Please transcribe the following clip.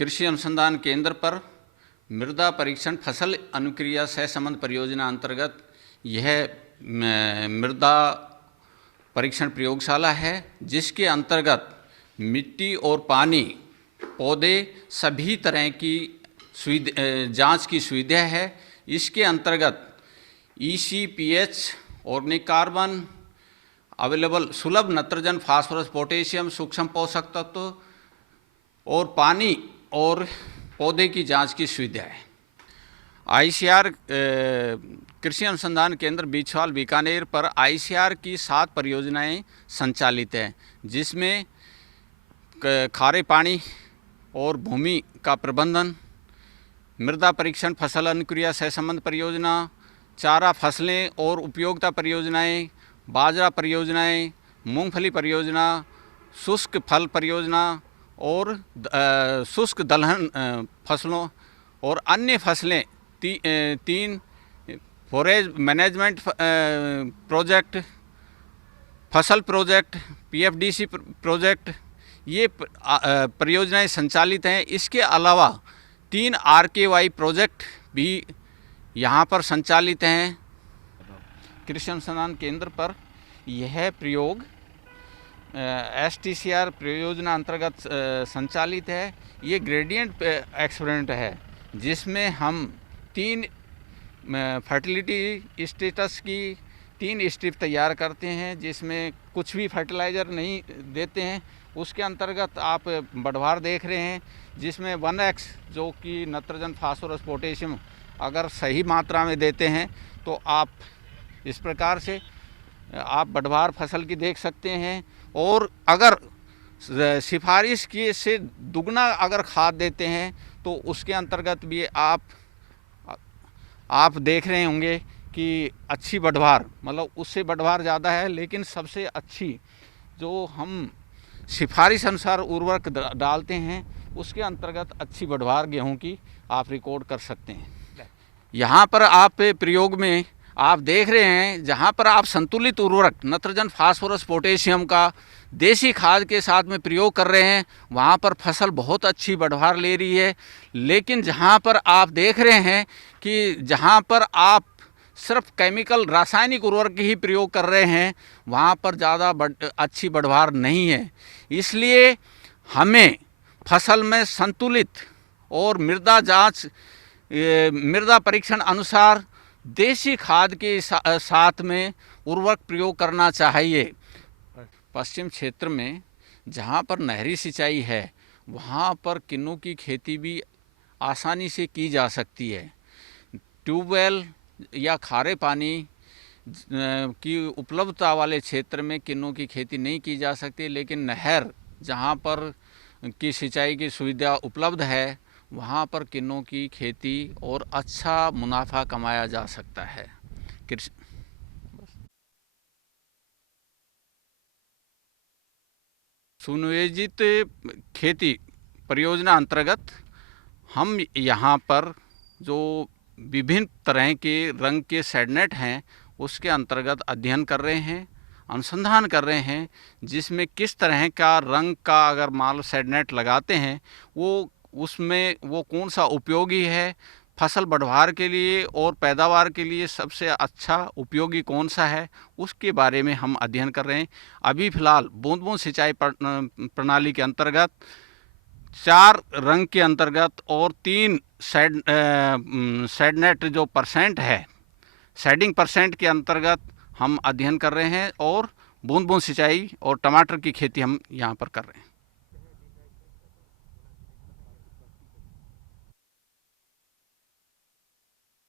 कृषि अनुसंधान केंद्र पर मृदा परीक्षण फसल अनुक्रिया सहसंबंध परियोजना अंतर्गत यह मृदा परीक्षण प्रयोगशाला है, जिसके अंतर्गत मिट्टी और पानी, पौधे सभी तरह की जांच की सुविधा है। इसके अंतर्गत ECPH, ऑर्गेनिक कार्बन, अवेलेबल सुलभ नत्रजन, फास्फोरस, पोटेशियम, सूक्ष्म पोषक तत्व और पानी और पौधे की जांच की सुविधा है। ICR कृषि अनुसंधान केंद्र बीछवाल बीकानेर पर ICR की 7 परियोजनाएं संचालित हैं, जिसमें खारे पानी और भूमि का प्रबंधन, मृदा परीक्षण, फसल अनुक्रिया सहसंबंध परियोजना, चारा फसलें और उपयोगिता परियोजनाएं, बाजरा परियोजनाएं, मूंगफली परियोजना, शुष्क फल परियोजना और शुष्क दलहन फसलों और अन्य फसलें 3 फॉरेस्ट मैनेजमेंट प्रोजेक्ट, फसल प्रोजेक्ट, PFDC प्रोजेक्ट, ये परियोजनाएं संचालित हैं। इसके अलावा 3 RKY प्रोजेक्ट भी यहाँ पर संचालित हैं। कृषि अनुसंधान केंद्र पर यह प्रयोग STCR परियोजना अंतर्गत संचालित है। ये ग्रेडियंट एक्सपेरिमेंट है, जिसमें हम 3 फर्टिलिटी स्टेटस की 3 स्ट्रिप तैयार करते हैं, जिसमें कुछ भी फर्टिलाइज़र नहीं देते हैं। उसके अंतर्गत आप बढ़वार देख रहे हैं, जिसमें 1X जो कि नत्रजन, फास्फोरस, पोटेशियम अगर सही मात्रा में देते हैं तो आप इस प्रकार से आप बढ़वार फसल की देख सकते हैं। और अगर सिफारिश की से दुगना अगर खाद देते हैं तो उसके अंतर्गत भी आप देख रहे होंगे कि अच्छी बढ़वार, मतलब उससे बढ़वार ज़्यादा है, लेकिन सबसे अच्छी जो हम सिफारिश अनुसार उर्वरक डालते हैं उसके अंतर्गत अच्छी बढ़वार गेहूं की आप रिकॉर्ड कर सकते हैं। यहाँ पर आप प्रयोग में आप देख रहे हैं, जहाँ पर आप संतुलित उर्वरक नत्रजन, फास्फोरस, पोटेशियम का देसी खाद के साथ में प्रयोग कर रहे हैं, वहाँ पर फसल बहुत अच्छी बढ़वार ले रही है। लेकिन जहाँ पर आप देख रहे हैं कि जहाँ पर आप सिर्फ केमिकल रासायनिक उर्वरक ही प्रयोग कर रहे हैं, वहाँ पर ज़्यादा अच्छी बढ़वार नहीं है। इसलिए हमें फसल में संतुलित और मृदा परीक्षण अनुसार देसी खाद के साथ में उर्वरक प्रयोग करना चाहिए। पश्चिम क्षेत्र में जहाँ पर नहरी सिंचाई है, वहाँ पर किन्नू की खेती भी आसानी से की जा सकती है। ट्यूबवेल या खारे पानी की उपलब्धता वाले क्षेत्र में किन्नू की खेती नहीं की जा सकती, लेकिन नहर जहाँ पर की सिंचाई की सुविधा उपलब्ध है, वहाँ पर किन्नू की खेती और अच्छा मुनाफा कमाया जा सकता है। सुनियोजित खेती परियोजना अंतर्गत हम यहाँ पर जो विभिन्न तरह के रंग के सेडनेट हैं, उसके अंतर्गत अध्ययन कर रहे हैं, अनुसंधान कर रहे हैं, जिसमें किस तरह का रंग का अगर मान लो सेडनेट लगाते हैं, उसमें वो कौन सा उपयोगी है, फसल बढ़वार के लिए और पैदावार के लिए सबसे अच्छा उपयोगी कौन सा है, उसके बारे में हम अध्ययन कर रहे हैं। अभी फ़िलहाल बूंद बूंद सिंचाई प्रणाली के अंतर्गत 4 रंग के अंतर्गत और 3 सेडनेट जो परसेंट है, शेडिंग परसेंट के अंतर्गत हम अध्ययन कर रहे हैं और बूंद बूंद सिंचाई और टमाटर की खेती हम यहाँ पर कर रहे हैं।